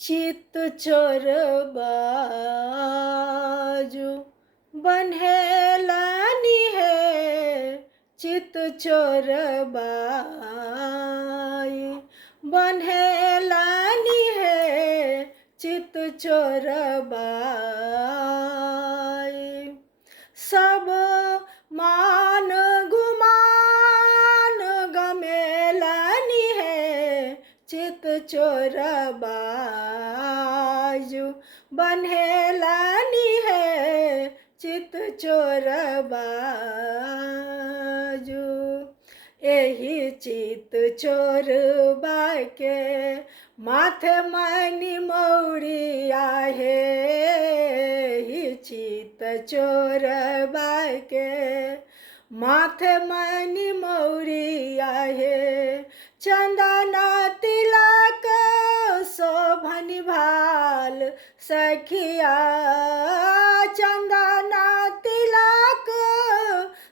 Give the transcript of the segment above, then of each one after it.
चित चोर बाजू बन्हेलानी है, चित चोर बाई बन्हेलानी है, चित चोर बाई। सब मान गुमान गमेलानी है, चित चोर बाजू बन्हेलानी है, चित चोर बाजू। एही चित चोर बाके माथे मनी मौरिया है, एही चित चोर बाके माथे मनी मौरिया है। चंदना तिलक शोभनि भाल सखिया, चंदना तिलक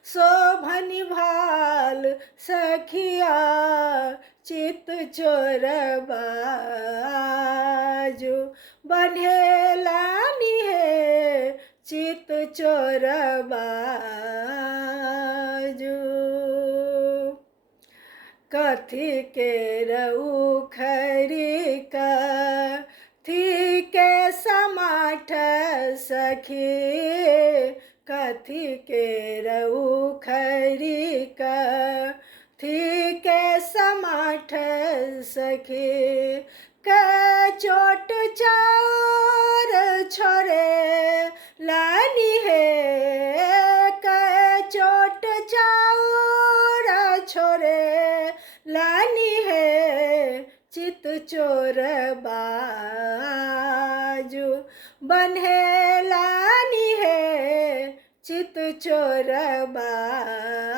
शोभनि भाल सखिया, चित चोर बाजू बन्हेलानी है, चित चोर बाजू। कथी के रउखरी कथी के समाठ सखी, कथी के रउखरी कथी के समाठ सखी। के चोट चाउर छोड़े लानी है, के चोट चाउर छोड़े लानी है, चित चोर बाजू बन्हेलानी है, चित चोर बाजू।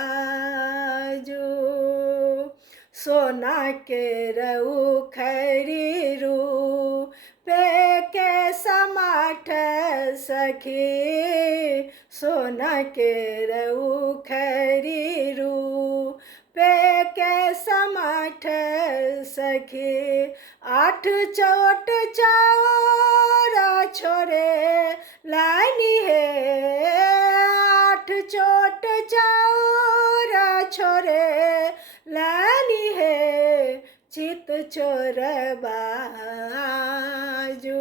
सोना के रउखरी रूपे के समाठ सखी, सोना के रउखरी रूपे के समाठ सखी। आठ चोट चाउर छोड़े लानी है, आठ चोट चाउर छोड़े लानी है, चित चोर बाजू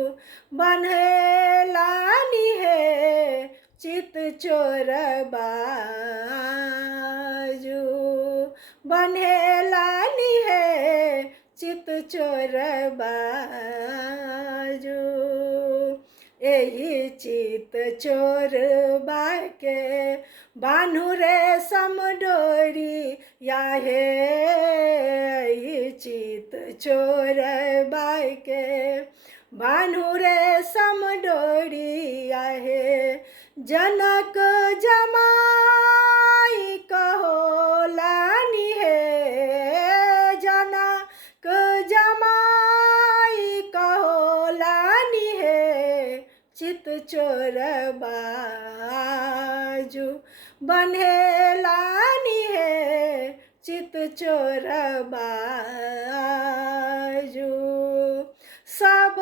बन्हेलानी है, चित चोर बाजू बन्हेलानी है, चित चोर बाजू। एही चित चोर बाके बान्हु रे समडोरी या है, एही चित चोर बाके बान्हु रे समडोरी या है। जनक जमाई कहो लानी है, जनक जमाई कहो लानी है, चित चोर बाजू बन्हेलानी है, चित चोर बाजू। सब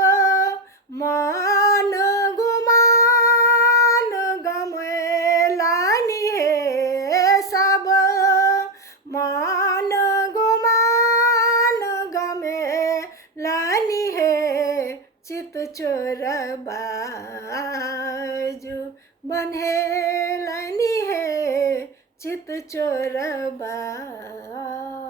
मान गुमान गमेलानी है, सब मान गुमान गमेलानी है, चित चोर बाजू बन्हेलानी है, चित चोर बाजू।